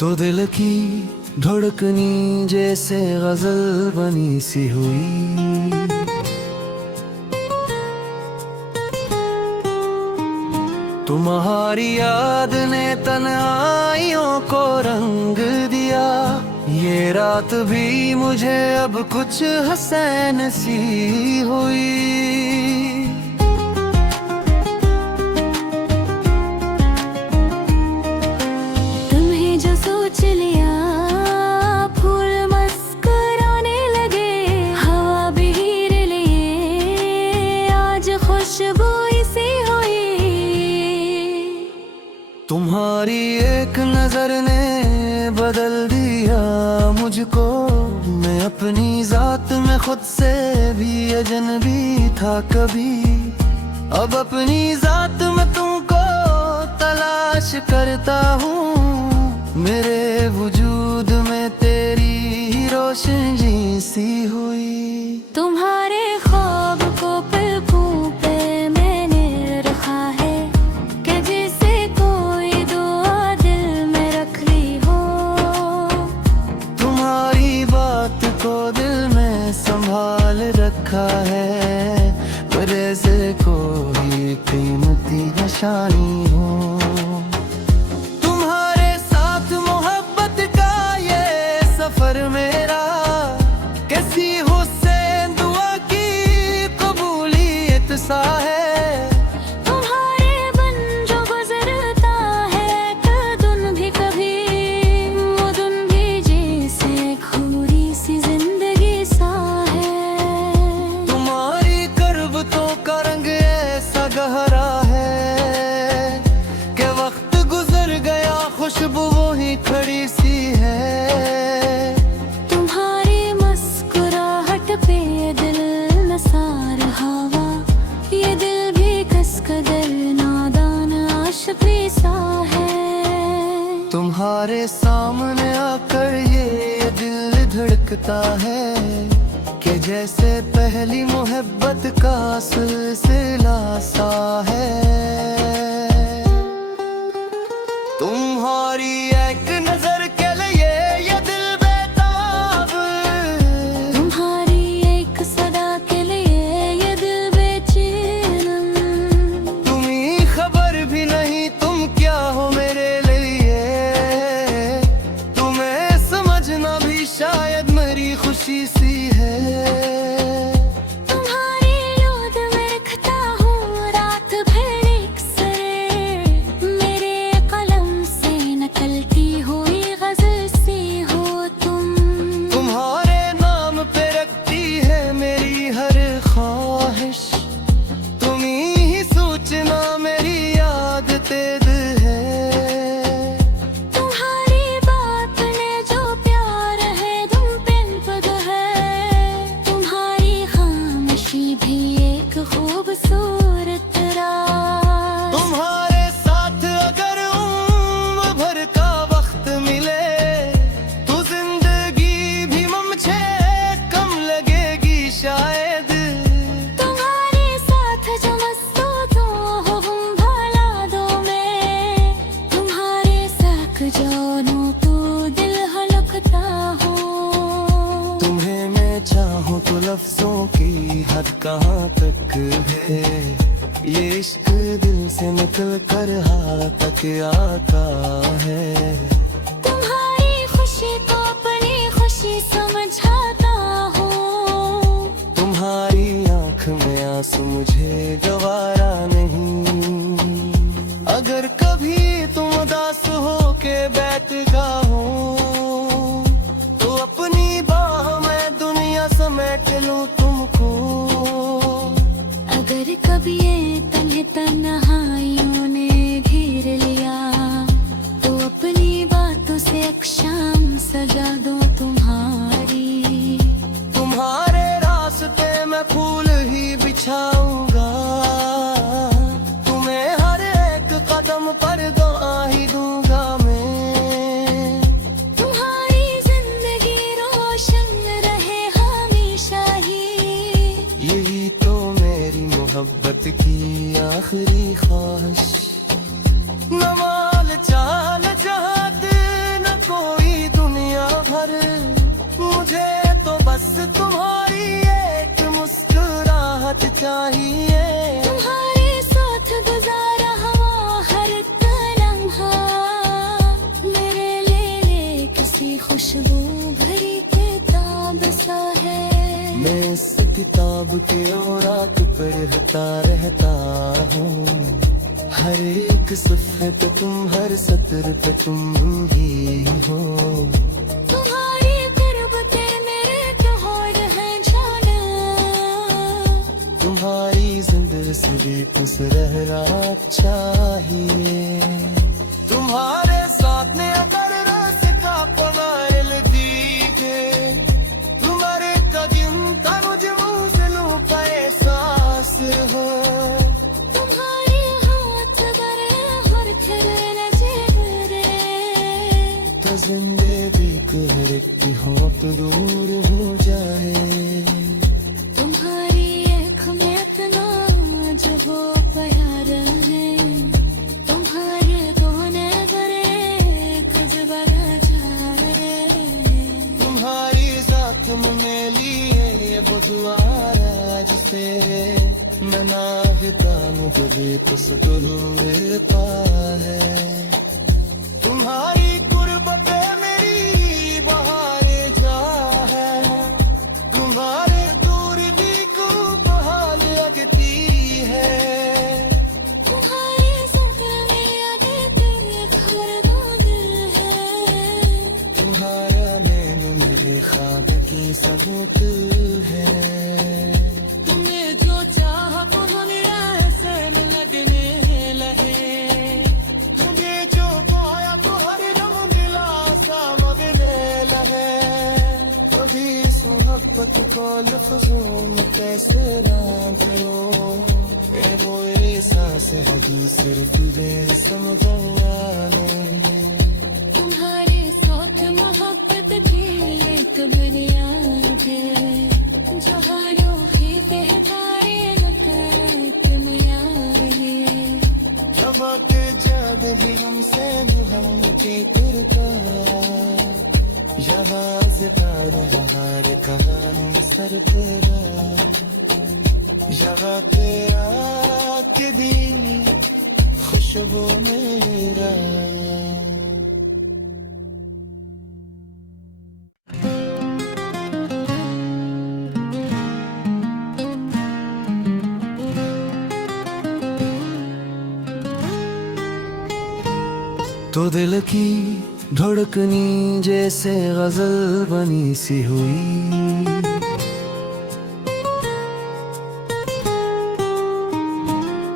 तो दिल की धड़कनी जैसे गजल बनी सी हुई। तुम्हारी याद ने तन्हाइयों को रंग दिया। ये रात भी मुझे अब कुछ हसैन सी हुई। तुम्हारी एक नजर ने बदल दिया मुझको। मैं अपनी जात में खुद से भी अजनबी था कभी। अब अपनी जात में तुमको तलाश करता हूँ। मेरे वजूद में तेरी रोशनी सी हुई। तुम्हारे ख्वाब को पलकों पे मैंने रखा है कि जैसे कोई दुआ दिल में रख ली हो। तुम्हारी बात को दिल में संभाल रखा है, जैसे कोई कीमती निशानी हो। तुम्हारे साथ मोहब्बत का ये सफर मेरा कैसी हुसैन दुआ की कबूलियत सा है। तुम्हारे बन जो गुजरता है कदुन भी कभी, वो दुन भी जैसे खूरी सी जिंदगी सा है। तुम्हारी करबतों का रंग ऐसा गहरा है कि वक्त गुजर गया खुशबू वही खड़ी सी है। तुम्हारी मुस्कुराहट पे दिल नसार हवा, ये दिल भी कसकदर नादान आशिकी सा है। तुम्हारे सामने आकर ये दिल धड़कता है कि जैसे पहली मोहब्बत का सिलसिला सा है। तुम्हारी एक नजर के लिए ये दिल बेताब, तुम्हारी एक सदा के लिए ये दिल बेचैन। तुम्हें खबर भी नहीं तुम क्या हो मेरे लिए। तुम्हें समझना भी शायद मेरी खुशी सी है। तुम्हारी याद में रखता हूँ रात भर एक सर, मेरे कलम से नकलती हुई गजल सी हो तुम। तुम्हारे नाम पे रखती है मेरी हर ख्वाहिश। तुम्हीं ही सोचना मेरी आदत है। तुम्हारी बात ने जो प्यार है तुम पे पद है। तुम्हारी खामोशी भी एक खूबसूरत राज। तुम्हारे साथ अगर उम्र भर का वक्त मिले तो जिंदगी भी मुझे कम लगेगी शायद। तुम्हारे साथ जो मस्तूत हो हम भला दो में, तुम्हारे साथ जानू तो दिल हलकता हो। तुम्हें मैं चाहूँ तो लफ्जों की हद कहाँ तक है। ये इश्क दिल से निकल कर हाथ तक आता है। तुम्हारी खुशी को अपनी खुशी समझाता हूँ। तुम्हारी आँख में आंसू मुझे गवारा नहीं। अगर कभी तुम उदास हो के बैठ जाओ तो अपनी बाह में दुनिया समेट लूं तुमको। अगर कभी ये तन्हे तन्हाइयों ने घेर लिया तो अपनी बातों से एक शाम सजा दो तुम्हारी। तुम्हारे रास्ते में फूल ही बिछाऊंगा। तुम्हें हर एक कदम पर दुआ ही दूंगा मैं। तुम्हारी जिंदगी रोशन रहे हमेशा ही, यही तो मेरी मोहब्बत की आखिरी ख्वाहिश। न माल चाल चाहत न को चाहिए। तुम्हारे साथ गुजारा हुआ हर एक लम्हा, मेरे लिए किसी खुशबू भरी किताब सा है। मैं इस किताब के और रात पढ़ता रहता हूँ, हर एक सफ़े पे तुम, हर सत्र पे तुम ही हो। तुम्हारी गुर्बतें मेरे त्योहार हैं जाना, तुम्हारी जिंदगी से भी खुश रहना चाहिए। तुम्हारे साथ ने अगर रास्ता पवाइल दीगे, तुम्हारे कदम का मुझे मंजिलों का एहसास हो। तुम्हारे हाथ बड़े हर खिले जिगरे, तो जिंदगी कहती हो तो दूर हो जाए। तुम्हारी आँख में इतना जो हो प्यार है, तुम्हारे बोने बड़े कुछ बड़ा जाए। तुम्हारी साथ में लिए ये बुधवार जिसे मैं नागता मुझे तो सुकून है। तुम्हारी कुर्बते मेरी बहारे जा है, तुम्हारे दूर भी को बहाल लगती है। तुम्हारे सपने आगे तेरे घर दिल है, तुम्हारा मैंने मेरे ख्वाब की सबूत है। तुम्हें जो चाह वो मेरा एहसान लगने लगे। तुम्हें जो पाया तो हर दम दिलासा मगने लगे। कभी इस मोहब्बत को लफ्ज़ों में कैसे ना करो, ये वो एहसास है जो सिर्फ बेसमझाने। तुम्हारे साथ मोहब्बत भी एक बुनियाद है, जहाँ ही बेहतारे तुम यार है। जब जब भी हमसे हम की फिरता, जहाज पार बाहर कहानी सर तेरा, जहाँ तेरा के दी खुशबू मेरा। तो दिल की धड़कनी जैसे गजल बनी सी हुई,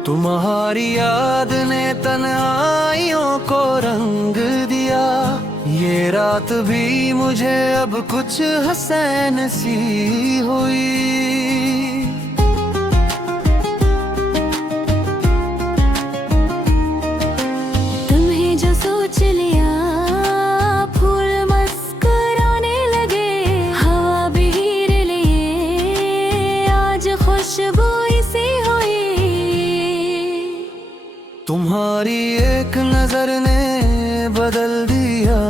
तुम्हारी याद ने तन्हाइयों को रंग दिया। ये रात भी मुझे अब कुछ हसीन सी हुई। तुम्हें जो सोच लिया फूल मुस्कुराने लगे, हवा भी हीरे लिए आज खुशबू सी हुई। तुम्हारी एक नजर ने बदल दिया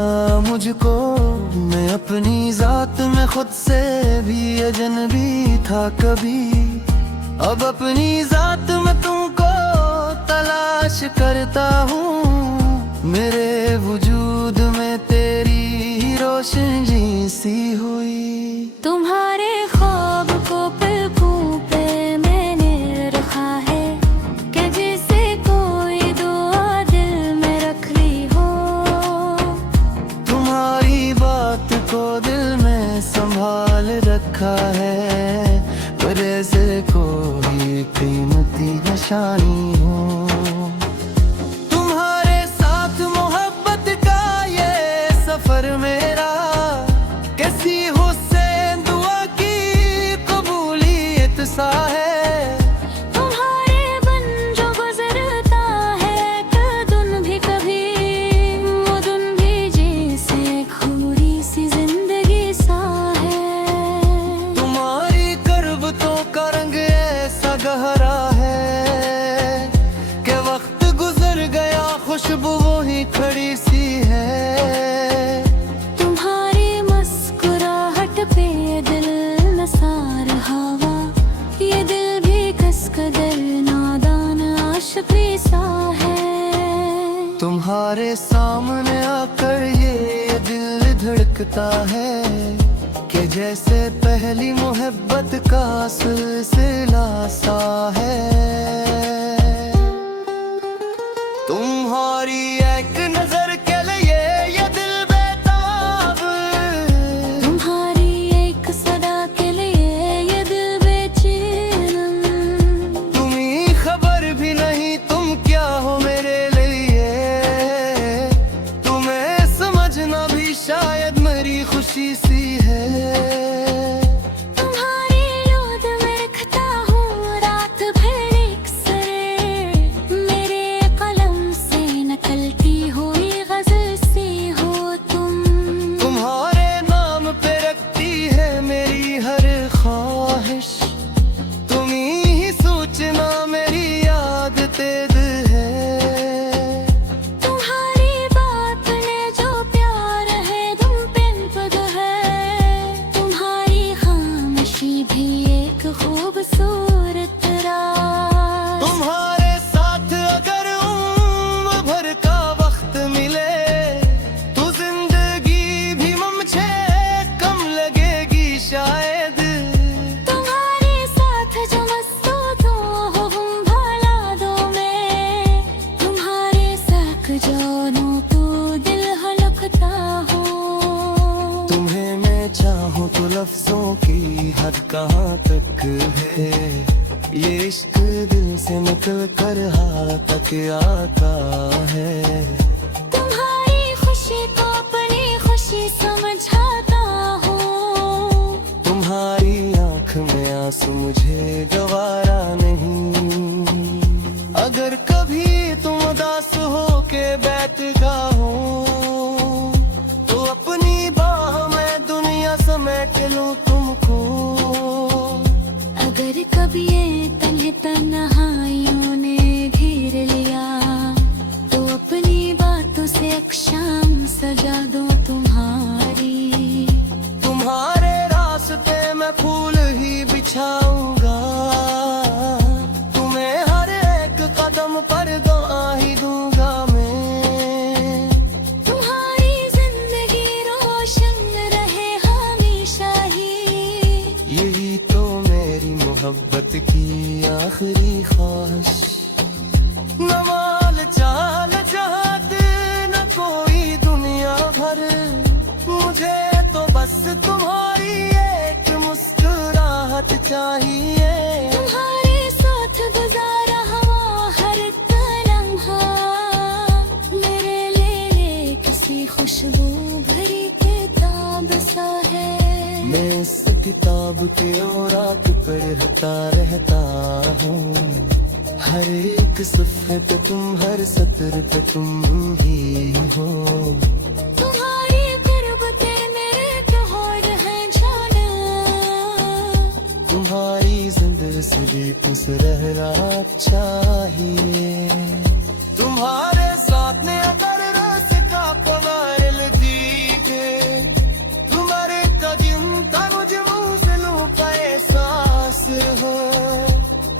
मुझको, मैं अपनी जात में खुद से भी अजनबी था कभी। अब अपनी जात में तुमको तलाश करता हूँ, मेरे वजूद में तेरी रोशनी सी हुई। तुम्हारे ख्वाब को पलकों पे मैंने रखा है, कि जैसे कोई दुआ दिल में रख ली हो। तुम्हारी बात को दिल में संभाल रखा है, पर ऐसे कोई कीमती निशानी हो। तुम्हारे साथ मोहब्बत का ये सफर मेरा, कैसी हुसैन दुआ की कबूलियत सा है। तुम्हारे बन जो गुजरता है कदुन भी कभी, वो दिन भी जैसे खूरी सी जिंदगी सा है। तुम्हारी करबतों का रंग ऐसा गहरा है, कि वक्त गुजर गया खुशबू वही खड़ी सी है। तुम्हारी मुस्कुराहट पे दिल नसार हवा, ये दिल भी कदर नादान आशिक भी सा है। तुम्हारे सामने आकर ये दिल धड़कता है कि जैसे पहली मोहब्बत का सिलसिला सा है। तुम्हारी एक नजर के लिए ये दिल बेताब, तुम्हारी एक सदा के लिए ये दिल बेचैन। तुम्हें खबर भी नहीं तुम क्या हो मेरे लिए, तुम्हें समझना भी शायद मेरी खुशी सी है। तो लफ्जों की हद कहाँ तक है, ये इश्क दिल से निकल कर हाथ तक आता है। तुम्हारी खुशी को अपनी खुशी समझाता हूँ, तुम्हारी आँख में आंसू मुझे गवारा नहीं। अगर कभी तुम उदास हो के बैठ जाओ तो अपनी बाह में दुनिया समेट लूं तुमको। अगर कभी ये तन्हे तन्हाइयों ने घेर लिया तो अपनी बातों से एक शाम सजा दूं तुम्हारी। तुम्हारे रास्ते में फूल ही बिछाऊंगा, तुम्हें हर एक कदम पर दुआ ही दूंगा मैं। तुम्हारी जिंदगी रोशन रहे हमेशा ही, यही तो मेरी मोहब्बत की आखिरी ख्वाहिश। न माल चाल चाहते न कोई दुनिया भर, मुझे तो बस तुम्हारी एक मुस्कुराहट चाहिए। तुम्हारे साथ गुजारा हुआ हर एक लम्हा मेरे लिए किसी खुशबू भरी किताब सा है। मैं इस किताब के औरात पढ़ता रहता हूँ, हर एक सफ़े पे तुम, हर सतर पे तुम ही हो। तुम्हारी गुर्बत मेरे तोड़ है जाना, तुम्हारी जिंदगी से भी खुश रहना चाहिए। तुम्हारे साथ ने अगर रास्ता पवार दीजिए, तुम्हारे कदम का मुझे मुझलों का एहसास हो।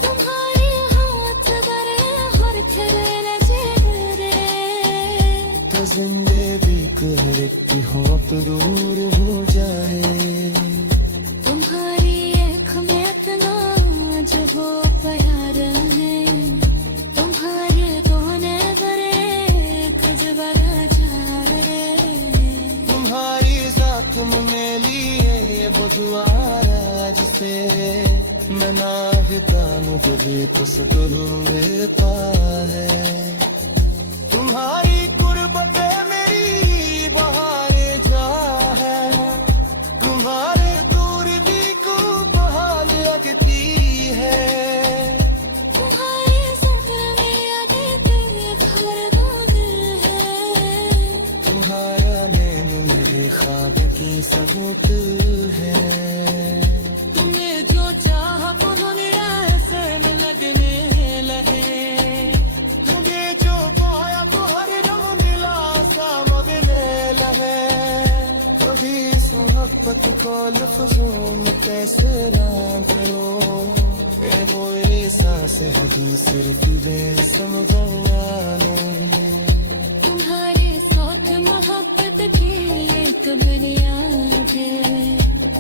तुम्हारे हाथ बरे हर थरे जेबरे, तो जिंदगी कहती हो तो दूर हो जाए। तुम्हारी आँख में इतना जो वो प्यार है, तुम्हारे कोने बरे कजबा जाए। तुम्हारी साथ में लिए ये वो दुआरा जिसे मैं नाहिता मुझे तो सुकून देता है। तुम्हारी गुर्बत मेरी बहारे जा है, तुम्हारे दूर दी को बहाल लगती है। तुम्हारे सफर में आगे तेरे घर दूर है, तुम्हारा मैंने मेरे ख्वाब की सबूत है। तुम्हें जो चाह वो दुनिया ऐसे लगने लगे, तुम्हें जो पाया तो हर रंग दिलासा मगने लगे। कभी इस मोहब्बत को लफ्जों में कैसे ना करो, मेरी सांसें हैं दूसरे की बेसम बंगाले तुम्हारे साथ मोहब्बत की ये तो दुनिया है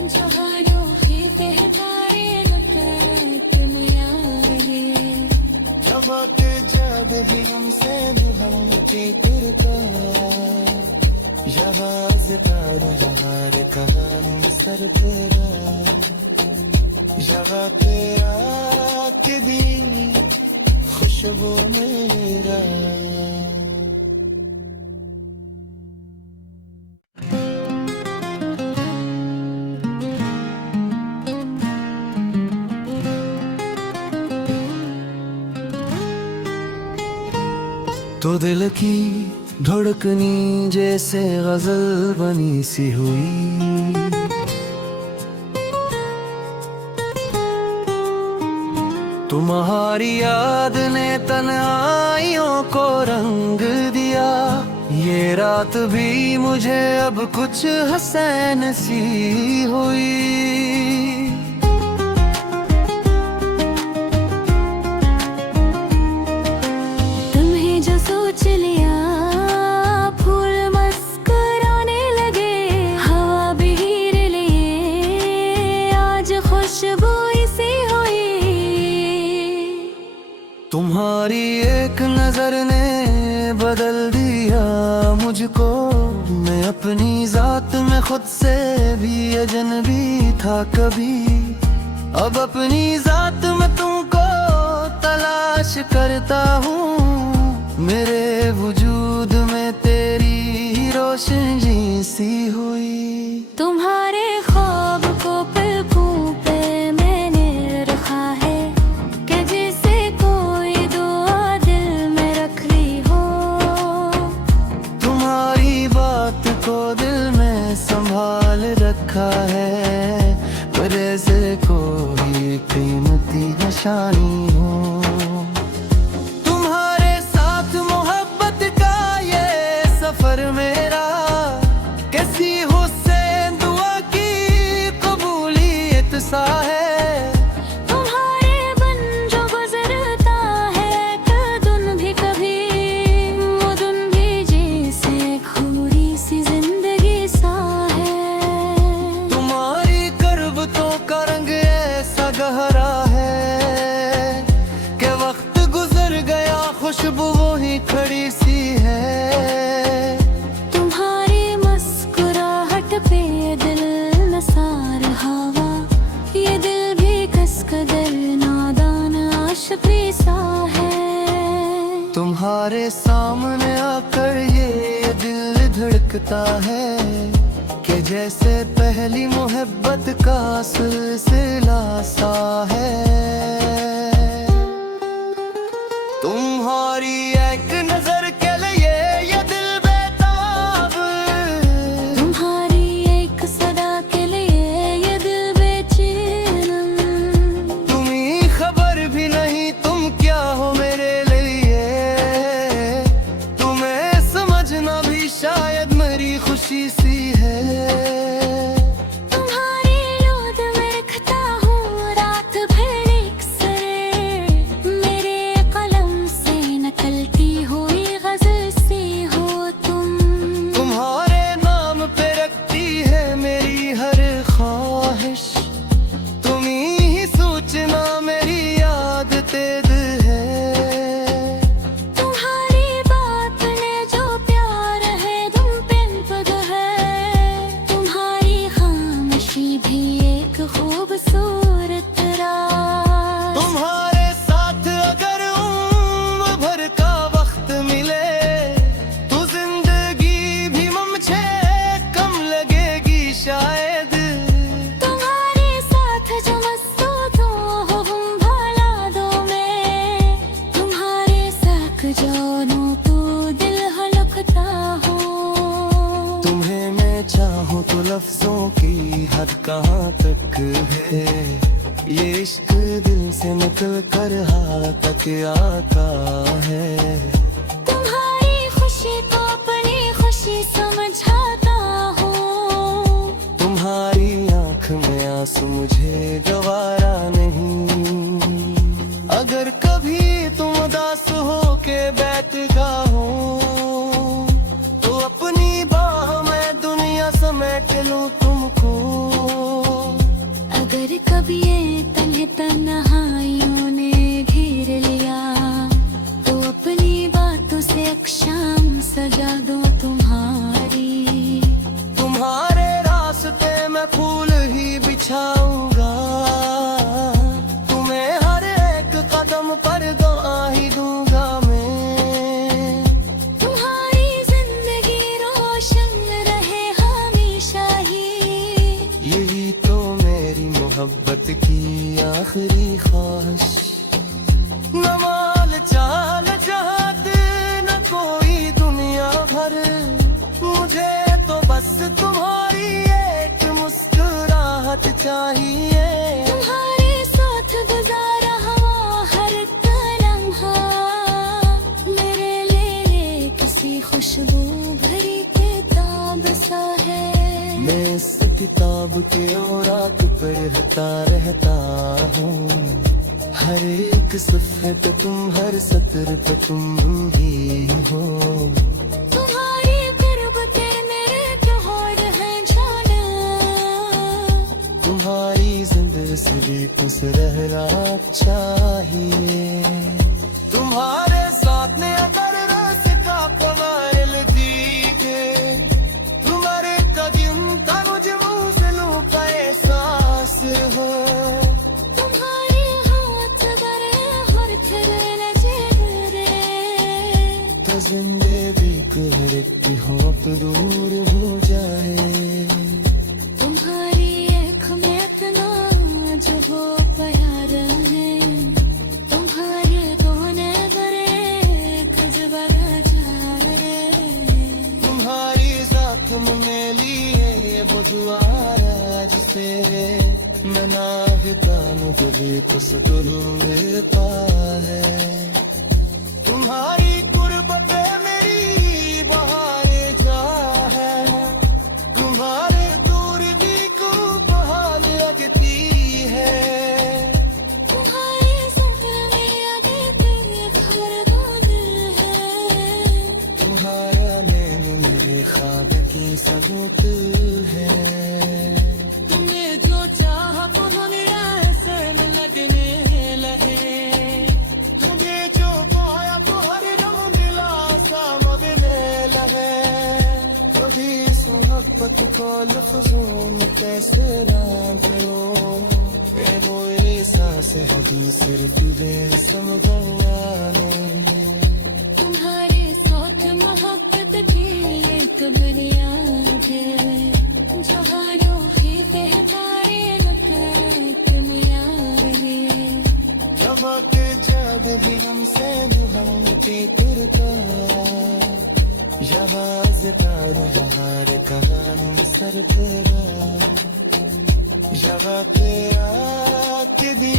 जहाँ रोही पे तारे लगा तुम यार जब आके जब भी हमसे भी हम की तिरका यहाँ हमारे कहानी सर तेरा यहाँ तेरा के दी खुशबू मेरा तो दिल की धड़कनी जैसे गजल बनी सी हुई तुम्हारी याद ने तन्हाइयों को रंग दिया ये रात भी मुझे अब कुछ हसैन सी हुई तुम्हें जो सोच लिया फूल मुस्कुराने लगे हवा भी हीर लिए आज खुशबू इसी हुई तुम्हारी एक नजर ने बदल दिया मुझको मैं अपनी जात में खुद से भी अजनबी था कभी अब अपनी जात में तुमको तलाश करता हूँ मेरे वजूद में तेरी रोशनी सी हुई तुम्हारे ख्वाब को पलकों पे मैंने रखा है कि जैसे कोई दुआ दिल में रख ली हो तुम्हारी बात को दिल में संभाल रखा है जैसे कोई कीमती निशानी हो तुम्हारे साथ मोहब्बत का ये सफर मेरा कैसी हुसैन दुआ की कबूलियत सा है तुम्हारे बन जो गुजरता है कदुन भी कभी मुदुन भी जैसे खूरी सी जिंदगी सा है तुम्हारी करबतों का रंग ऐसा गहरा है कि वक्त गुजर गया खुशबू वही खड़ी सी है तुम्हारी मुस्कुराहट पे दिल नसार हवा ये दिल भी कसकदर नादान आशिकी सा है तुम्हारे सामने आकर ये दिल धड़कता है कि जैसे पहली मोहब्बत का सिलसिला सा है तुम्हारी एक नजर के लिए ये दिल बेताब तुम्हारी एक सदा के लिए ये दिल बेचैन तुम्हें खबर भी नहीं तुम क्या हो मेरे लिए तुम्हें समझना भी शायद मेरी खुशी सी है तुम्हारी याद में रखता हूँ रात भर एक सर मेरे कलम से नकलती हुई गजल सी हो तुम तुम्हारे नाम पे रखती है मेरी हर ख्वाहिश तुम्ही सोचना मेरी याद तेज है तुम्हारी बात ने जो प्यार है तुम पिन पद है तुम्हारी खामोशी भी एक खूबसूरत राज तुम्हारे साथ अगर उम्र भर का वक्त मिले तो जिंदगी भी मुझे कम लगेगी शायद तुम्हारे साथ जो मस्तूतों हो हम भला दो में तुम्हारे साथ जानू तो दिल हलकता हो तुम्हें मैं चाहूँ तो लफ्जों की हद कहाँ तक है ये इश्क दिल से निकल कर हाथ तक आता है तुम्हारी खुशी को अपनी खुशी समझाता हूँ तुम्हारी आंख में आंसू मुझे गवारा नहीं अगर कभी तुम उदास हो के बैठ जाओ तो अपनी बाह में दुनिया समेट लूं तुमको। अगर कभी ये तन्हे तन्हाइयों ने घेर लिया तो अपनी बातों से अक्षाम सजा दूं तुम्हारी। तुम्हारे रास्ते में फूल ही बिछाऊंगा, तुम्हें हर एक कदम पर दुआ ही दूंगा मैं। तुम्हारी जिंदगी रोशन रहे हमेशा ही, यही तो मेरी मोहब्बत की आखिरी ख्वाहिश। न माल चाल चाहते न कोई दुनिया भर, मुझे तो बस तुम्हारी एक मुस्कुराहट चाहिए। तुम्हारे साथ गुजारा हुआ हर लम्हा मेरे लिए किसी खुशबू भरी किताब सा है। मैं इस किताब के औराक पढ़ता रहता हूँ, हर एक सफ़े पे तुम, हर सतर पे तुम ही हो। तुम्हारी गुर्बतें मेरे त्योहार हैं जाना, तुम्हारी जिंदगी से भी खुश रहना चाहिए। तुम्हारे साथ ने अगर रास्ता कमाल दीगे, तुम्हारे कदम का मुझे मंजिलों का एहसास हो। तुम्हारे हाथ बड़े और थेले जेबरे, तो जिंदगी कहती हो अब दूर हो जाए। तुम्हारी आँख में इतना जो वो प्यार है, तुम्हारे कोने बड़े गजब जाए। तुम्हारी जात में मेली है वो जुआरा जिसे मैं नागता मुझे तो सुकून देता है। तुम्हारी कुर्बते मेरी बहारे जा है, तुम्हारे दूर भी को बहार लगती है। तुम्हारे सपने में आगे कोई घर कौन है, तुम्हारा मैंने मेरे ख्वाब की सबूत है। तुमने जो चाहा वो दुनिया ऐसे लगने लगे, तुम्हें जो पाया तो हर रंग दिलासा मगने लगे। कभी इस मोहब्बत को लफ्ज़ों में कैसे ना करो, वो एहसास है दूसरे तुझे समझाने। तुम्हारे साथ मोहब्बत की एक बुनियाद है, जो हारों की तारे लकत मुयावरी। वक्त जब भी हमसे दुहमती करता, जवाज तार हमारे कहानी सर पर जवाब आके दी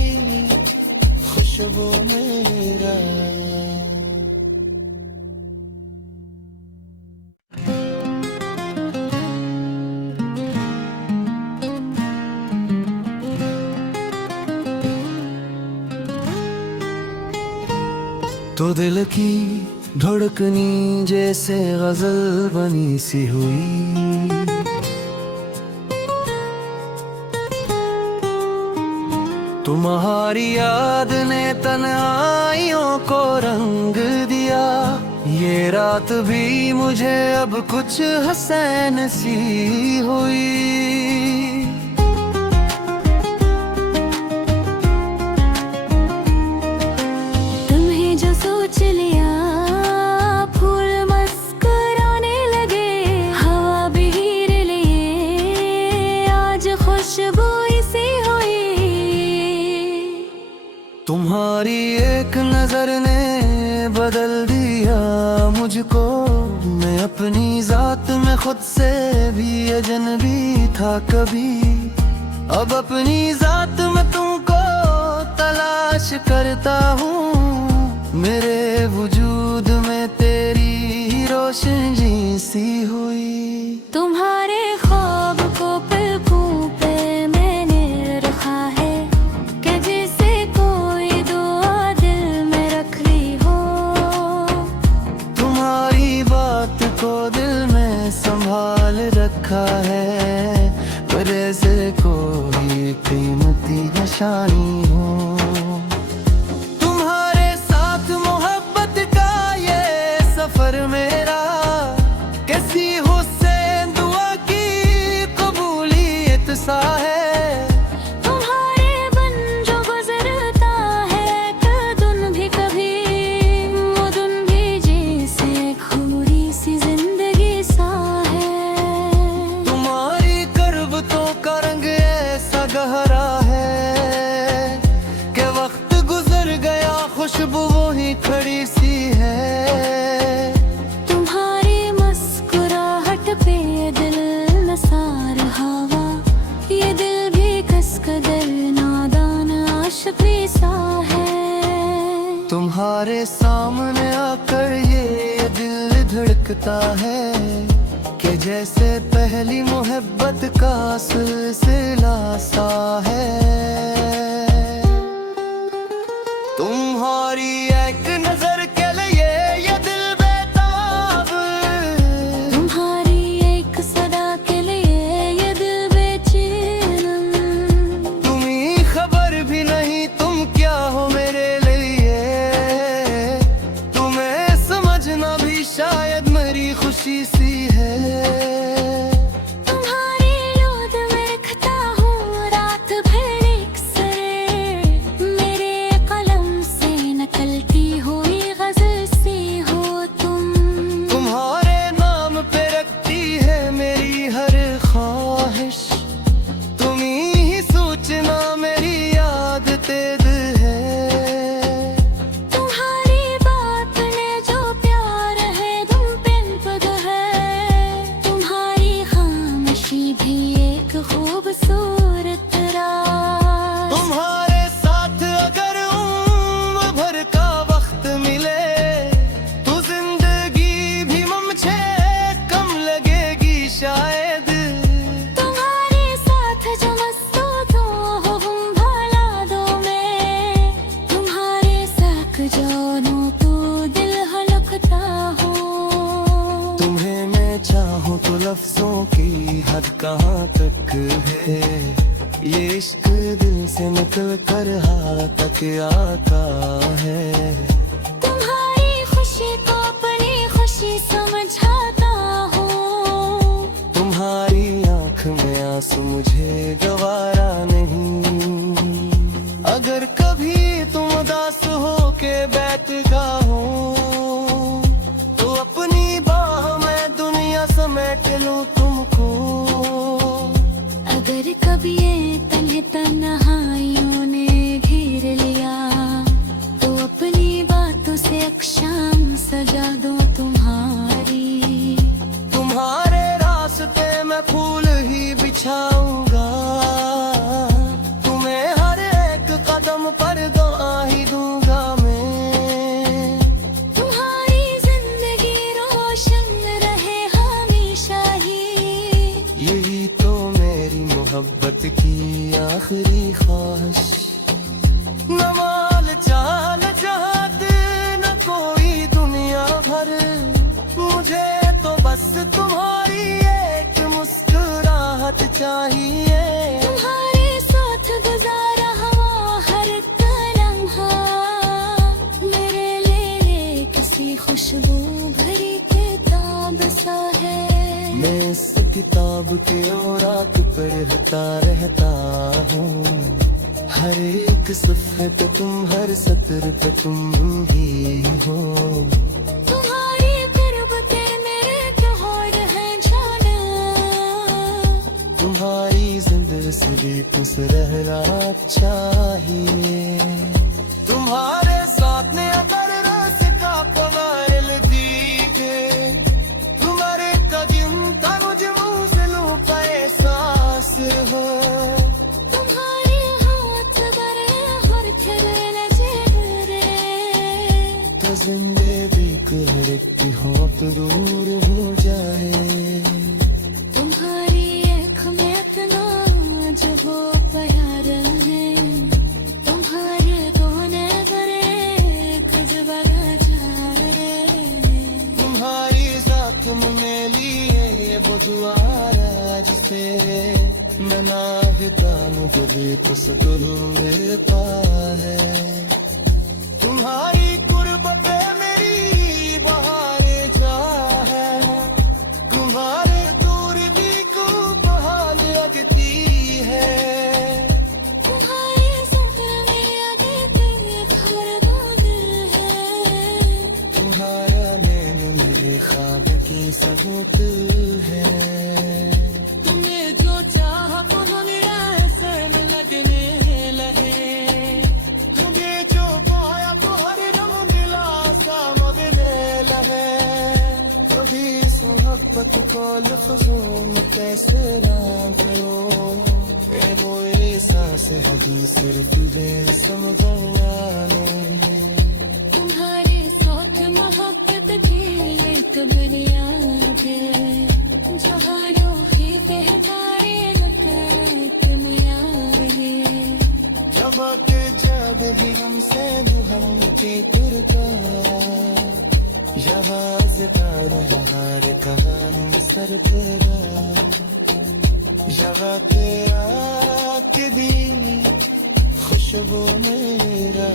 खुशबू मेरा। तो दिल की धड़कनी जैसे गजल बनी सी हुई, तुम्हारी याद ने तन्हाइयों को रंग दिया। ये रात भी मुझे अब कुछ हसीन सी हुई। तुम्हारी एक नजर ने बदल दिया मुझको, मैं अपनी जात में खुद से भी अजनबी था कभी। अब अपनी जात में तुमको तलाश करता हूँ, मेरे वजूद में तेरी रोशनी सी हुई। तुम्हारे ख्वाब को पलकों पे मैंने रखा है कि जैसे कोई निशानी हो। तुम्हारे साथ मोहब्बत का ये सफर मेरा कैसी हुसैन दुआ की कबूलियत सा है। तुम्हारे बन जो गुजरता है कदुन भी कभी वो दुन भी जैसे खूरी सी जिंदगी सा है। तुम्हारी करबतों का रंग ऐसा गहरा है कि वक्त गुजर गया खुशबू वो ही खड़ी सी है। तुम्हारी मुस्कुराहट पे दिल नसार हवा ये दिल भी कसकदर नादान आशिकी सा है। तुम्हारे सामने आकर ये दिल धड़कता है कि जैसे पहली मोहब्बत का सिलसिला सा है। तुम्हारी एक नजर के लिए ये दिल बेताब, तुम्हारी एक सदा के लिए ये दिल बेचैन। तुम्हें खबर भी नहीं तुम क्या हो मेरे लिए। तुम्हें समझना भी शायद मेरी खुशी सी है। तुम्हारी याद में रखता हूँ रात भर अक्सर मेरे कलम से नकलती हुई गजल सी हो तुम। तुम्हारे नाम पे रखती है मेरी हर ख्वाहिश। तुम्ही ही सोचना मेरी याद तेज है। तुम्हारी बात ने जो प्यार है तुम पिन पद है। तुम्हारी खामोशी भी एक खूबसूरत राज। तुम्हारे साथ अगर उम्र भर का वक्त मिले तो जिंदगी भी मुझे कम लगेगी शायद। तुम्हारे साथ जो मस्तूत हो हम भला दो में। तुम्हारे साथ जानो तो दिल हलकता हो। तुम्हें मैं चाहूँ तो लफ्जों की हद कहाँ तक है। ये इश्क दिल से निकल कर हाथ तक आता है। तुम्हारी खुशी को अपनी खुशी समझाता हूँ। तुम्हारी आँख में आंसू मुझे गवारा नहीं। अगर कभी तुम उदास हो के बैठ जाओ तो अपनी बाह में दुनिया समेट लूं तुमको। अगर कभी ये तन्हाइयों ने घेर लिया तो अपनी बातों से अक्षाम सजा दूं तुम्हारी। तुम्हारे रास्ते में फूल ही बिछाऊंगा। तुम्हें हर एक कदम पर दुआ ही दूंगा मैं। तुम्हारी जिंदगी रोशन रहे हमेशा ही यही तो मेरी मोहब्बत की आखिरी ख्वाहिश। न माल चाल चाहत न कोई दुनिया भर। मुझे तो बस तुम्हारी एक मुस्कुराहट चाहिए। तुम्हारे साथ गुजारा हुआ हर लम्हा मेरे लिए किसी खुशबू भरी किताब सा है। मैं इस किताब के औरात पढ़ता रहता हूँ। हर एक सफ़े पे तुम हर सत्र पे तुम ही हो। तुम्हारी गुरबतें मेरे जोड़ हैं जाना। तुम्हारी जिंदगी खुश रहना चाहिए। तुम्हारे साथ ने अगर रस का पवाइल दीजे। तुम्हारे कदम का मुझे मुझलों का एहसास हो। तुम्हारे हाथ बड़े हर खेल जेवरे। तो जिंदगी की हो तो दूर हो जाए। तुम्हारी आँख में इतना जो हो प्यार है। ढूंढता है। तुम्हारी कुर्बत पे मेरी बहारें जा है, तुम्हारे दूर भी को बहाल लगती है। तुम्हारे सफर में आगे तेरे घर दिल है, तुम्हारा मैंने मेरे ख्वाब की सबूत है। तुमने जो चाहा वो मेरा एहसान लगने लगे, तुम्हें जो पाया तो हर दम दिलासा मगने लगे। कभी इस मोहब्बत को लफ्जों में कैसे ना करो, ए वो एहसास हदी सिर्फ तुझे समझाने। तुम्हारे साथ मोहब्बत खेले तो बुनियाद जहानों ही कहतारे लकत में आए। जब के जब भी हमसे हम की तुरका, जवाज पर हमारे कहानी सर तेरा, जवा के आके दी खुशबू मेरा।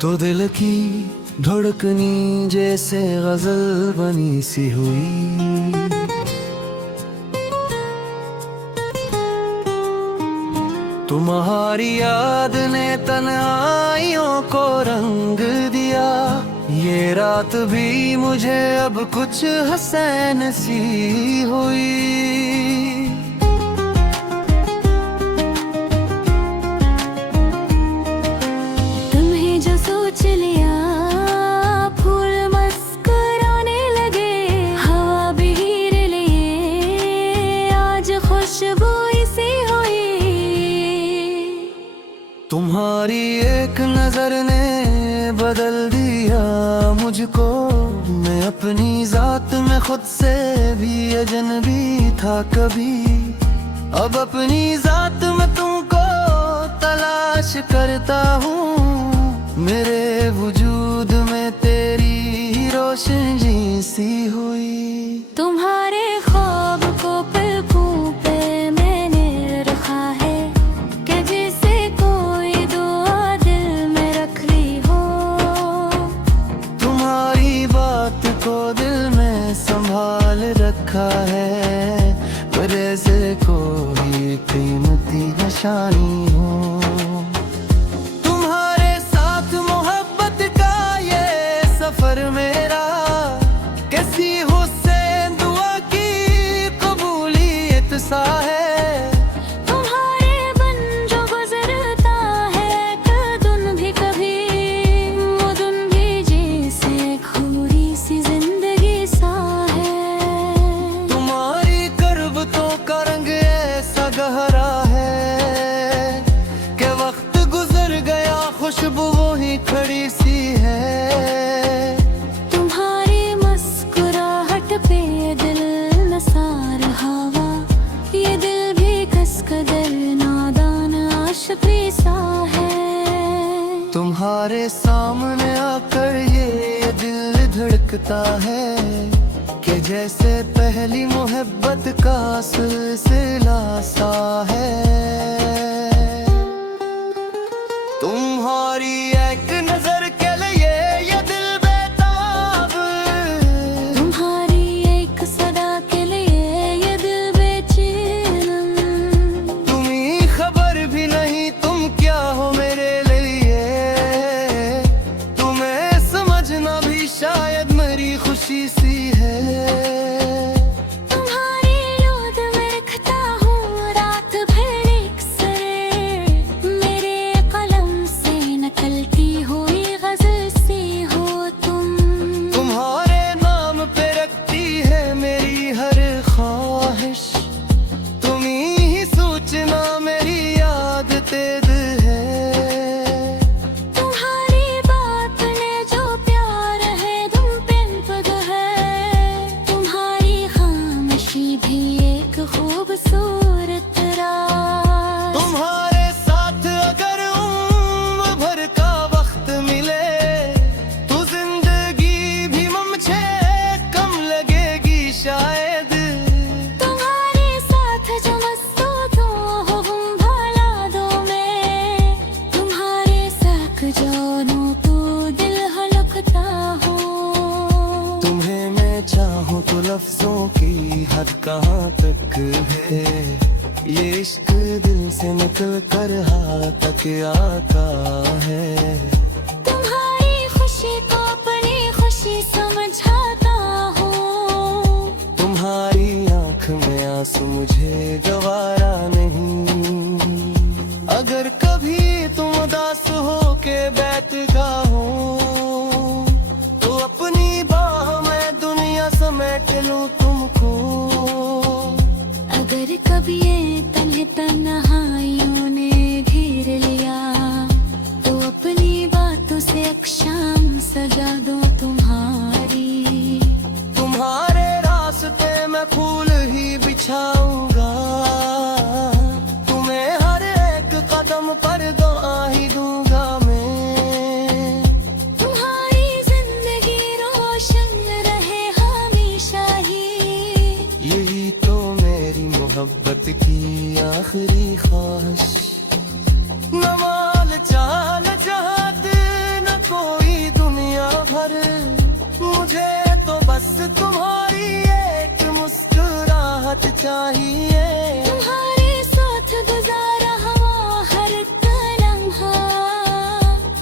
तो दिल की धड़कनी जैसे गजल बनी सी हुई, तुम्हारी याद ने तन्हाइयों को रंग दिया। ये रात भी मुझे अब कुछ हसैन सी हुई। तुम्हें जो सोच लिया फूल मुस्कुराने लगे, हवा भी हीर लिए आज खुशबू इसी हुई। तुम्हारी एक नजर ने बदल दिया मुझको, मैं अपनी जात में खुद से भी अजनबी था कभी। अब अपनी जात में तुमको तलाश करता हूँ, मेरे वजूद में तेरी रोशनी सी हुई। तुम्हारे ख्वाब को पलकों पे मैंने रखा है, कि जैसे कोई दुआ दिल में रख ली हो। तुम्हारी बात को दिल में संभाल रखा है, जैसे कोई कीमती निशानी हो। तुम्हारे साथ मोहब्बत का ये सफर मेरा, कैसी हुसैन दुआ की कबूलियत सा है। तुम्हारे बन जो गुजरता है कदुन भी कभी, वो दुन भी जैसे खूरी सी जिंदगी सा है। तुम्हारी करबतों का रंग ऐसा गहरा है, कि वक्त गुजर गया खुशबू वही खड़ी सी है। तुम्हारी मुस्कुराहट पे दिल नसार हवा, ये दिल भी कसकदर नादान आशिकी सा है। तुम्हारे सामने आकर ये दिल धड़कता है, कि जैसे पहली मोहब्बत का सिलसिला सा है। तुम्हारी एक नजर के लिए ये दिल बेताब, तुम्हारी एक सदा के लिए ये दिल बेचैन। तुम्हें खबर भी नहीं तुम क्या हो मेरे लिए, तुम्हें समझना भी शायद मेरी खुशी सी है। तुम्हारी याद में रखता हूँ रात भर अक्सर, मेरे कलम से नकलती हूँ तक आता है। तुम्हारी खुशी को अपनी खुशी समझाता हूँ। तुम्हारी आंख में आंसू मुझे गवारा नहीं। अगर कभी तुम उदास हो के बैठ जाओ तो अपनी बाह में दुनिया समेट लूं तुमको। अगर कभी ये तन्हाइयों ने घेर लिया तो अपनी बातों से अक्षाम सजा दो तुम्हारी। तुम्हारे रास्ते में फूल ही बिछाऊंगा। तुम्हें हर एक कदम पर दुआ ही दूंगा मैं। तुम्हारी जिंदगी रोशन रहे हमेशा ही। यही तो मेरी मोहब्बत की आखिरी ख्वाहिश। न माल चाल चाहते न कोई दुनिया भर। मुझे तो बस तुम्हारी एक मुस्कुराहट चाहिए। तुम्हारे साथ गुजारा हुआ हर लम्हा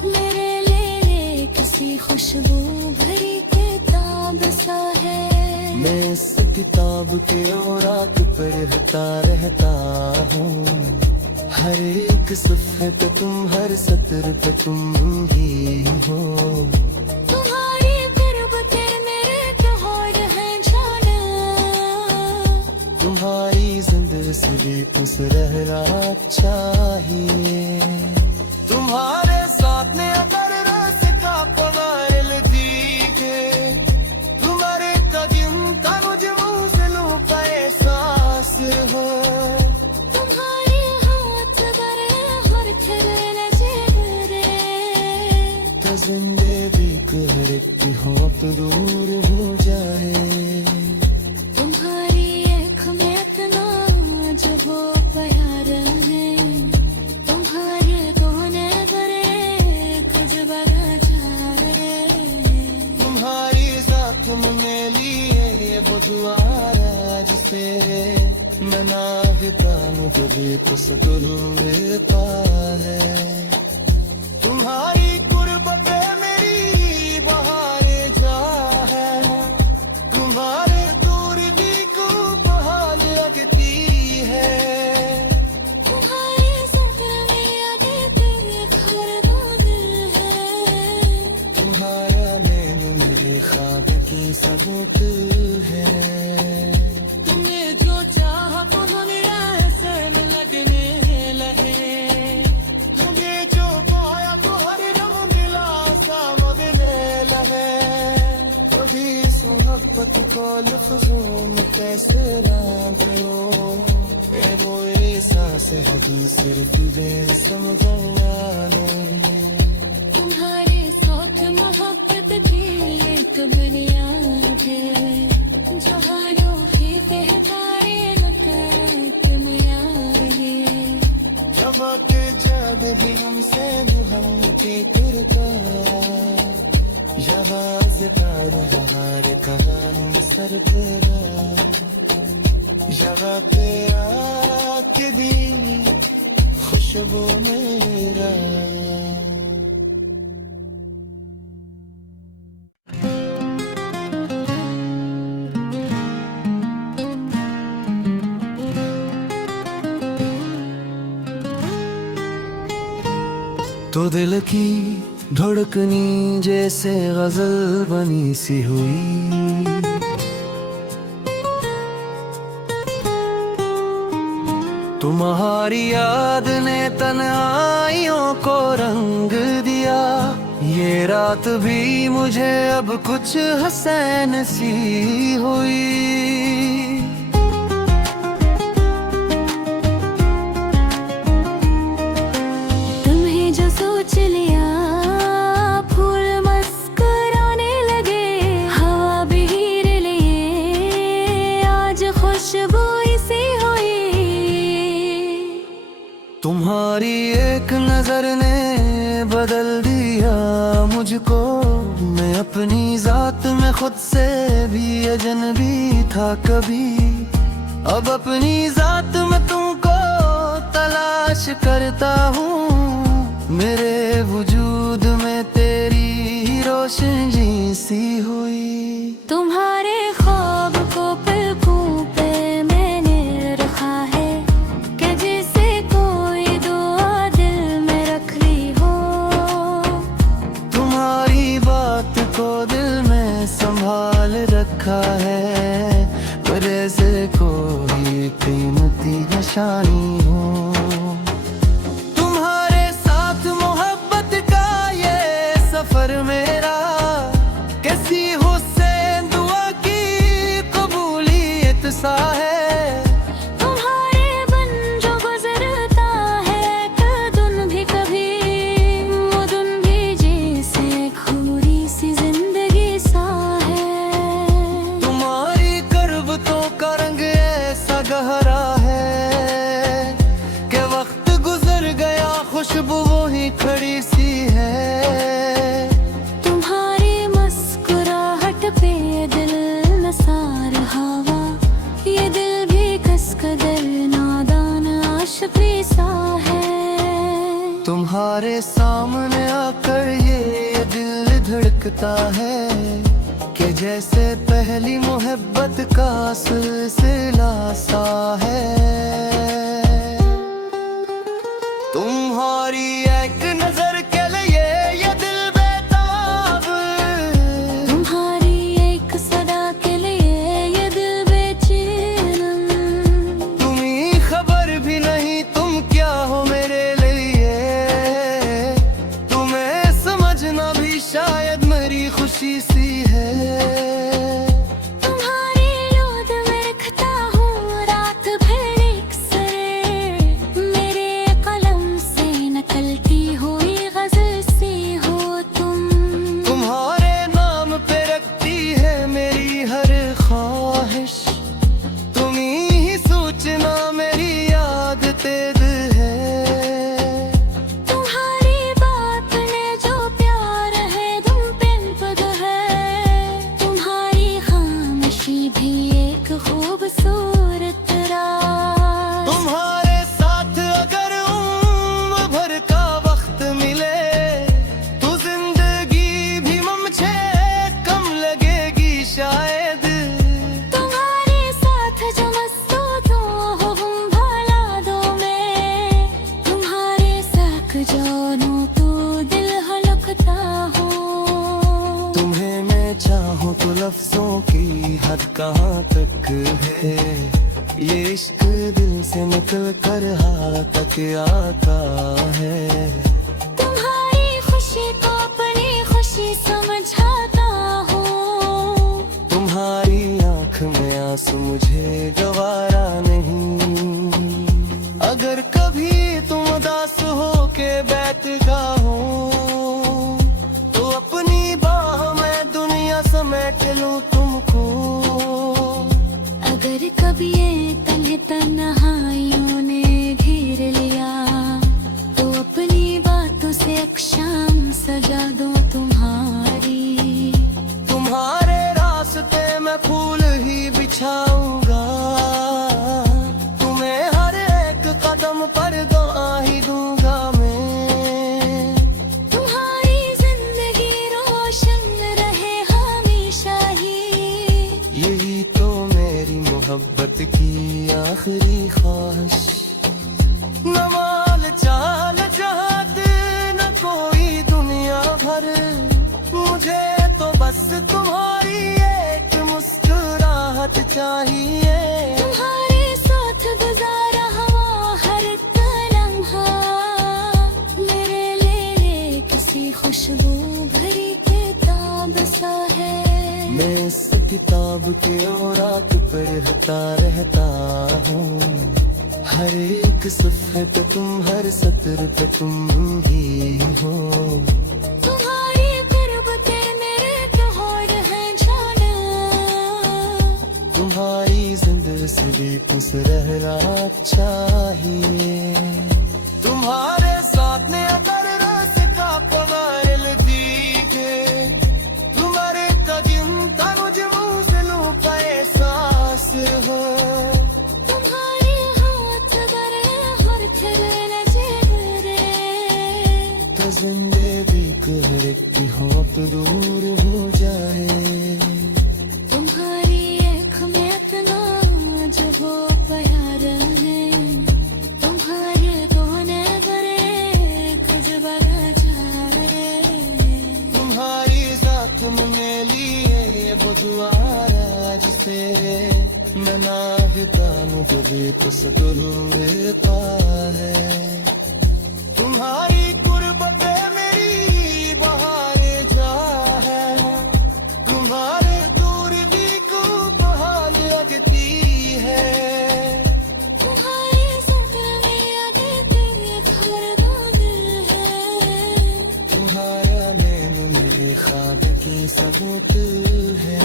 मेरे लिए किसी खुशबू भरी किताब सा है। मैं इस किताब के औराक पढ़ता रहता हूँ। हर एक सफ़े पे तुम, हर सतर पे तुम ही हो। तुम्हारी गुर्बतें मेरे त्योहार हैं जाना। तुम्हारी जिंदगी खुश रहना चाहिए। तुम्हारे साथ में अगर रास्ता पवार दीगे। तुम्हारे कदम का मुझे मंजिलों का एहसास हो। तुम्हारे हाथ बड़े और खिले जेवरे। तो जिंदगी हर एक हो तो दूर हो जाए। तुम्हारी आँख में इतना जो वो प्यार है। तुम्हारे कोने बड़े कुछ बड़ा जाए। तुम्हारी साथ में लिए वो दुआरा जिसे मैं मांगता हूँ तुझे तो सुकून मिलता है। तुम्हारी कुर्बत मेरी बहारे जा है। तुम्हारे दूर भी को बहाल लगती है। तुम्हारे सपने में आगे तेरे घर बंद है। तुम्हारा मैंने मेरे ख्वाब की सबूत है। तुमने जो चाहा वो मेरा एहसान लगने लगे। तुझे जो पाया तो हर रंग दिलासा मगने लगे। कभी इस मोहब्बत को लफ्ज़ों में कैसे रखो। वो एहसास है दूसरे तुझे समझाने। तुम्हारे साथ मोहब्बत की एक बुनियाद है। जहानों ही बेहतारे तुम यार है। जब के जब भी हमसे हम की करता। यवाज तार हमारे कहानी सर तेरा। जगह पे आके दी खुशबू मेरा। तो दिल की धड़कनी जैसे गजल बनी सी हुई। तुम्हारी याद ने तन्हाइयों को रंग दिया। ये रात भी मुझे अब कुछ हसैन सी हुई। तुम्हारी एक नजर ने बदल दिया मुझको। मैं अपनी जात में खुद से भी अजनबी था कभी। अब अपनी जात में तुमको तलाश करता हूँ, मेरे वजूद में तेरी रोशनी सी हुई। तुम्हारे ख्वाब को पलकों पे मैंने रखा है, कि जैसे कोई दुआ दिल में रख ली हो। तुम्हारी बात को दिल में संभाल रखा है, जैसे कोई कीमती निशानी हो। तुम्हारे साथ मोहब्बत का ये सफर मेरा, कैसी हुसैन दुआ की कबूलियत सा है। तुम्हारे बन जो गुजरता है कदुन भी कभी, मुदुन भी जैसे खूरी सी जिंदगी सा है। तुम्हारी करबतों का रंग ऐसा गहरा है, कि वक्त गुजर गया खुशबू वही खड़ी सी है। तुम्हारी मुस्कुराहट पे दिल नसार हवा, ये दिल भी कसकदर नादान आशिकी सा है। तुम्हारे सामने आकर ये दिल धड़कता है, कि जैसे पहली मोहब्बत का सिलसिला सा है। तुम्हारी एक नजर के लिए ये दिल बेताब, तुम्हारी एक सदा के लिए ये दिल बेचैन। तुम्हें खबर भी नहीं तुम क्या हो मेरे लिए, तुम्हें समझना भी शायद मेरी खुशी सी है। तुम्हारी याद में रखता हूँ रात भर एक सर, मेरे कलम से नकलती हुई गजल सी हो तुम। तुम्हारे नाम पे रखती है मेरी हर ख्वाहिश, तुम्ही सोचना मेरी याद तेज है। तुम्हारी बात ने जो प्यार है तुम पे पद है, तुम्हारी खामोशी भी एक खूबसूरत राज। तुम्हारे साथ अगर उम्र भर का वक्त मिले, तो जिंदगी भी मुझे कम लगेगी शायद। तुम्हारे साथ जो मस्तूतों हो हम भला दो में, तुम्हारे साथ जानो तो दिल हलकता हो। तुम्हें मैं चाहूँ तो लफ्जों की हद कहाँ तक है, ये इश्क दिल से निकल कर हाथ तक आता है। तुम्हारी खुशी को अपनी खुशी समझाता हूँ, तुम्हारी आँख में आंसू मुझे गवारा नहीं। अगर कभी तुम उदास हो के बैठ जाओ, तो अपनी बाह में दुनिया समेट लूं तुमको। अगर कभी ये तन्हे तन्हाइयों ने घेर लिया, तो अपनी बातों से एक शाम सजा दूं तुम्हारी। तुम्हारे रास्ते में फूल ही बिछाऊंगा, तुम्हें हर एक कदम पर दुआ ही दूंगा मैं। तुम्हारी जिंदगी रोशन रहे हमेशा ही, यही तो मेरी मोहब्बत की आखिरी ख्वाहिश। न माल चाल चाहत न कोई दुनिया भर, मुझे तो बस तुम्हारी एक मुस्कुराहट चाहिए। तुम्हारे साथ गुजारा हुआ हर एक लम्हा, मेरे लिए किसी खुशबू भरी किताब सा है। मैं इस किताब के औरात पढ़ता रहता हूँ, हर एक सफ़े पे तुम, हर सत्र पे तुम ही हो। तुम्हारी गुर्बते मेरे तोड़ है जाना, तुम्हारी जिंदगी से भी खुश रहना चाहिए। तुम्हारे साथ ने अगर रस का पवार दीजे, तुम्हारे कदम मुझे मुँह से लूं का एहसास हो। तुम्हारे हाथ गरे हर तेरे बेबीक हर एक की हो अब दूर हो जाए। तुम्हारी आँख में इतना जो हो प्यार है, तुम्हारे कोने पर एक जगह जाए। तुम्हारी साथ में मेली है ये बुझवाया जिसे मैं नाहिता मुझे भी तो सदुर देता है। तुम्हारी कुर्बत मेरी बहारे जा है, तुम्हारे दूर भी को बहाल लगती है। तुम्हारे सपने में आते घर दिल है, तुम्हारा मैंने मेरे ख्वाब की सबूत है।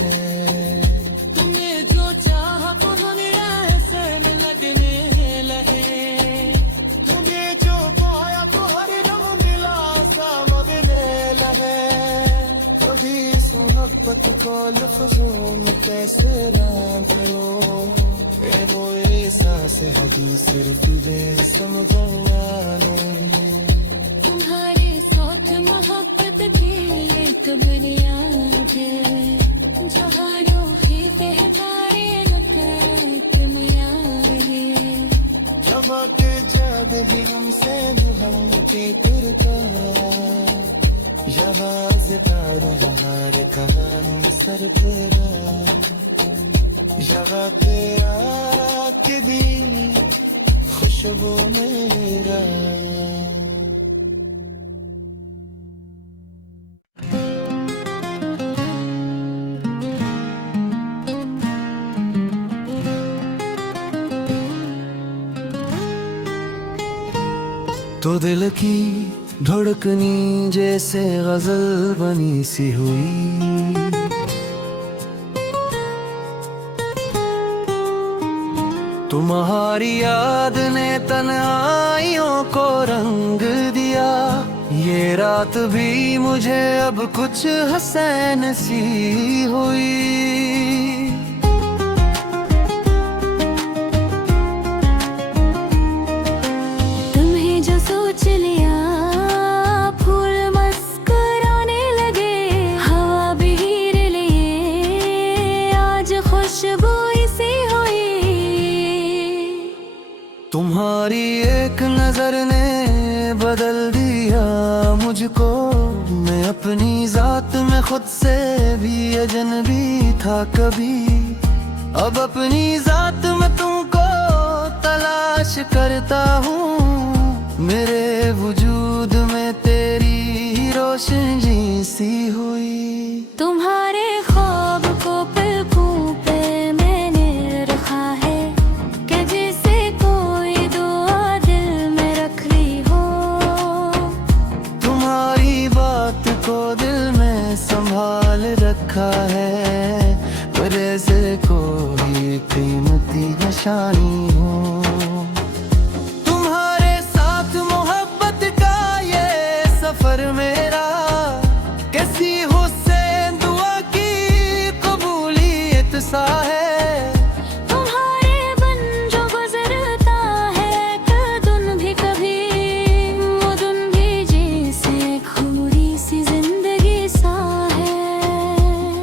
तूने जो चाहा वो दुनिया ऐसे लगने लगे। तुझे जो पाया तो हर दम दिलासा मगने लगे। कभी इस मोहब्बत को लफ्जों में कैसे बांधो, ये वो एहसास है जो सिर्फ बेसम बयाने। तुम्हारे साथ मोहब्बत की एक बुनियाद है, जो हारों पे तारे लुकात में यार है। जब के जब भी हमसे दुल्हन की तुरका जवाज तार बहार कहानी सर तेरा। जवा तेरा के दी खुशबू मेरा। तो दिल की धड़कनी जैसे गजल बनी सी हुई, तुम्हारी याद ने तन्हाइयों को रंग दिया। ये रात भी मुझे अब कुछ हसैन सी हुई। तुम्हारी एक नजर ने बदल दिया मुझको। मैं अपनी जात में खुद से भी अजनबी था कभी। अब अपनी जात में तुमको तलाश करता हूँ। मेरे वजूद में तेरी रोशनी सी हुई। तुम्हारे ख्वाब को पलकों पे मैंने रखा है, कि जैसे कोई दुआ दिल में रख ली हो। तुम्हारी बात को दिल में संभाल रखा है, जैसे कोई कीमती निशानी हो। तुम्हारे साथ मोहब्बत का ये सफर मेरा, कैसी हुसैन दुआ की कबूलियत सा है। तुम्हारे बन जो गुजरता है कदुन भी कभी, वो दिन भी जैसे खूरी सी जिंदगी सा है।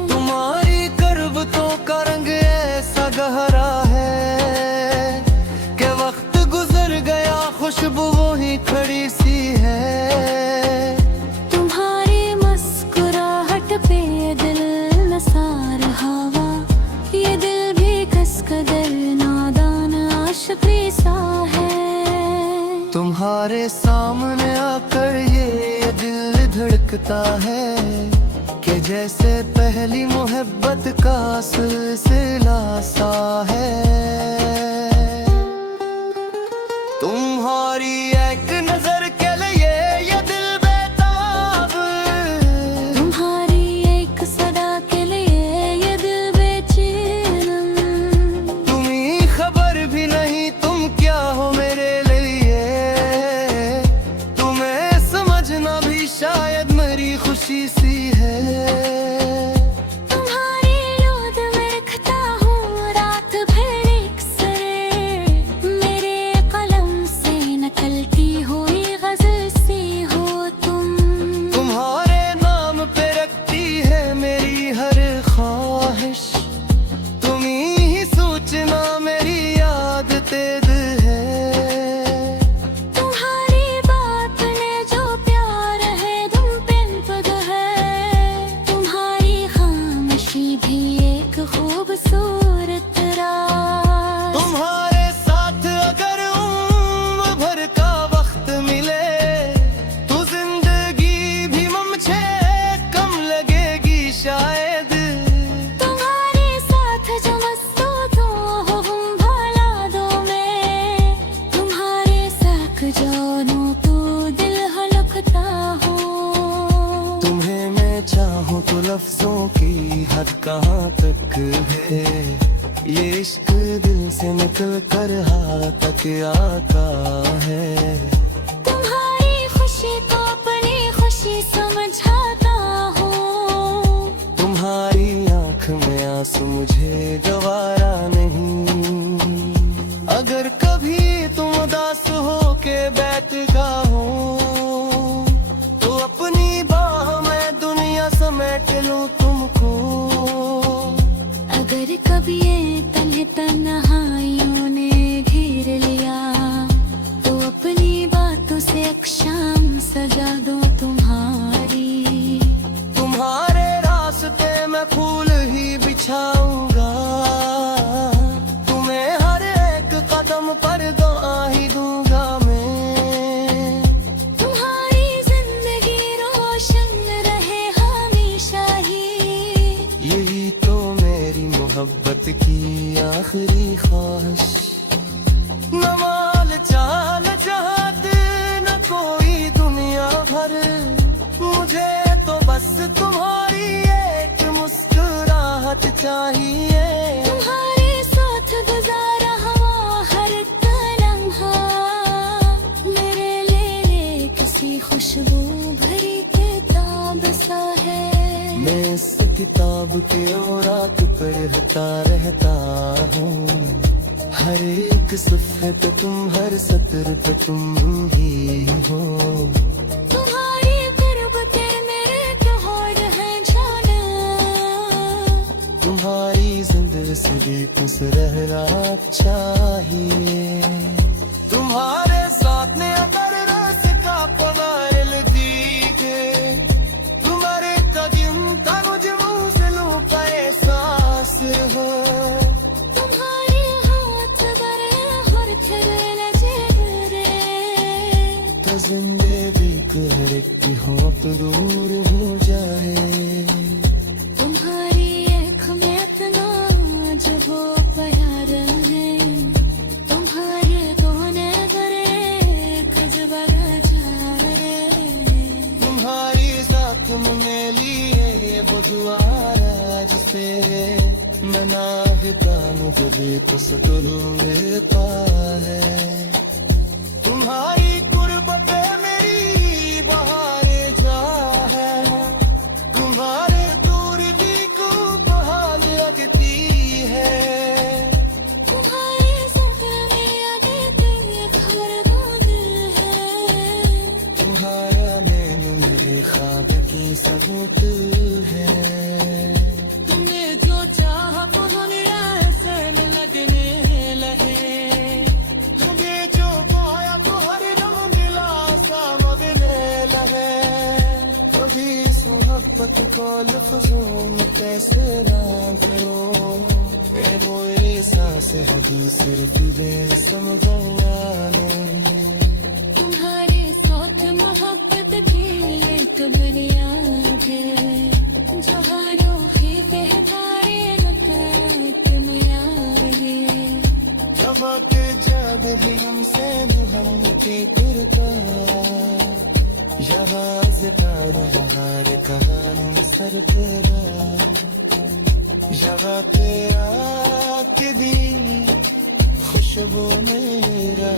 तुम्हारी करबतों का रंग ऐसा गहरा है कि वक्त गुजर गया खुशबू वही खड़ी सी है। तुम्हारी मुस्कुराहट पे दिल नसार हवा, ये दिल भी कसकदर नादान आशिकी सा है। तुम्हारे सामने आकर ये दिल धड़कता है, कि जैसे पहली मोहब्बत का सिलसिला सा है। तुम्हारी एक नजर के लिए ये दिल बेताब, तुम्हारी एक सदा के लिए ये दिल बेचैन। तुम्हें खबर भी नहीं तुम क्या हो मेरे लिए। तुम्हें समझना भी शायद मेरी खुशी सी है। तुम्हारी याद में रखता हूँ रात भर एक सर, मेरे कलम से नकल की हद कहाँ तक है, ये इश्क दिल से निकल कर हाथ तक आता है। तुम्हारी खुशी को अपनी खुशी समझाता हूँ, तुम्हारी आँख में आंसू मुझे गवारा नहीं। अगर कभी तुम उदास हो के बैठ जाओ तो अपनी बाह में दुनिया समेट लूं तुमको। अगर कभी ये तन्हाइयों ने घेर लिया तो अपनी बातों से एक शाम सजा दूं तुम्हारी। तुम्हारे रास्ते में फूल ही बिछाऊंगा, तुम्हें हर एक कदम पर दुआ ही दूंगा मैं। तुम्हारी जिंदगी रोशन रहे हमेशा ही, यही तो मेरी मोहब्बत की आखिरी ख्वाहिश। न माल चाल चाहते न कोई दुनिया भर, मुझे तो बस तुम्हारी एक मुस्कुराहट चाहिए। तुम्हारे साथ गुजारा हुआ हर लम्हा मेरे लिए किसी खुशबू भरी किताब सा है। मैं इस किताब के औराक पढ़ता रहता हूँ, हर एक सफ़े पे तुम, हर सतर पे तुम ही हो। तुम्हारी गुर्बतें मेरे त्योहार हैं जाना, तुम्हारी जिंदगी से भी खुश रहना चाहिए। तुम्हारे साथ ने अगर रस का पवार दीजिए, तुम्हारे कदम का मुझे मुँह से लूं का एहसास हो। तुम्हारे हाथ बड़े और खिले चेहरे, तो जिंदगी हर एक की हो तो दूर हो जाए। तुम्हारी आँख में इतना जो वो प्यार है, तुम्हारे कोने गरे कजबरा जाए। तुम्हारी साथ में लिए वो दुआरा जिसे मैं नागता मुझे तो सुकून देता है। तुम्हारी कुर्बते मेरी बहारे जा है, तुम्हारे दूर भी को बहाल लगती है। तुम्हारे सफर में आगे तेरे खबर है, तुम्हारा मैंने मेरे ख्वाब की सबूत है। तुमने जो चाहा वो दुनिया ऐसे न लगने लगे, तुझे जो पाया तो हर दम दिलासा मगने लगे। कभी इस मोहब्बत को लफ्ज़ों में कैसे ना करो, वो ये सांस है दूसरी तुझे समझाने। तुम्हारे साथ मोहब्बत की एक बुनियाद है, जो हारों ही बेहतारे तुम यार है। जब जब भी हमसे हम की करता, यहाँ ज़िंदा हमारे कहानी सर तेरा, यहाँ पे आके दी खुशबू मेरा।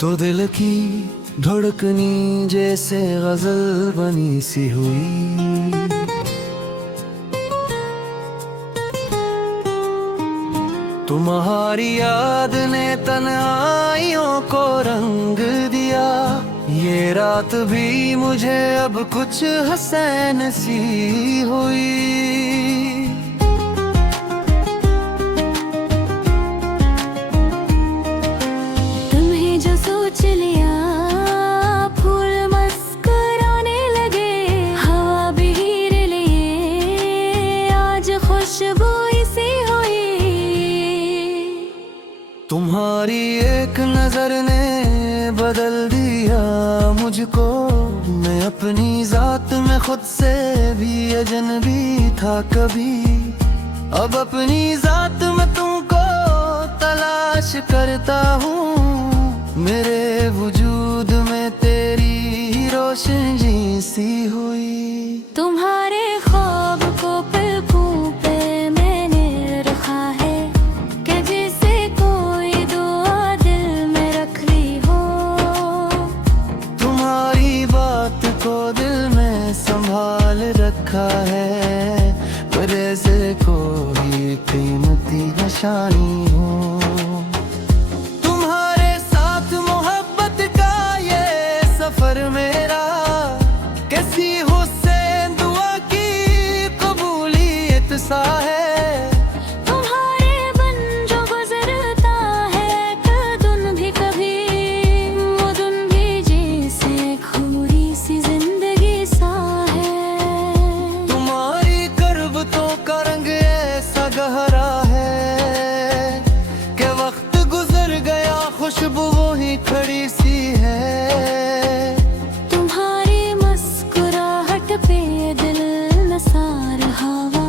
तो दिल की धड़कनी जैसे गजल बनी सी हुई, तुम्हारी याद ने तन्हाइयों को रंग दिया। ये रात भी मुझे अब कुछ हसैन सी हुई। तुम्हारी एक नजर ने बदल दिया मुझको, मैं अपनी जात बात मैं खुद से भी अजनबी था कभी, अब अपनी जात में तुमको तलाश करता हूँ। मेरे वजूद में तेरी रोशनी सी हुई। तुम्हारे ख्वाब को पलकों पे मैंने रखा है, कि जैसे कोई दुआ दिल में रख ली हो। तुम्हारी बात को दिल में संभाल रखा है, पर जैसे कोई कीमती निशानी हो। तुम्हारे साथ मोहब्बत का ये सफर मेरा, कैसी हुसैन दुआ की कबूलियत सा है। तुम्हारे बन जो गुजरता है कदुन भी कभी, मुदुन भी जैसे खूरी सी जिंदगी सा है। तुम्हारी करबतों का रंग ऐसा गहरा है, कि वक्त गुजर गया खुशबू वही खड़ी सी है। तुम्हारी मुस्कुराहट पे दिल नसार हवा,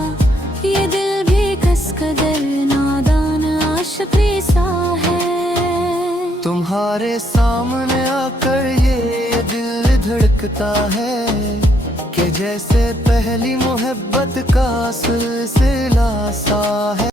ये दिल भी कसकदर नादान आशिकी सा है। तुम्हारे सामने आकर ये दिल धड़कता है, कि जैसे पहली मोहब्बत का सिलसिला सा है।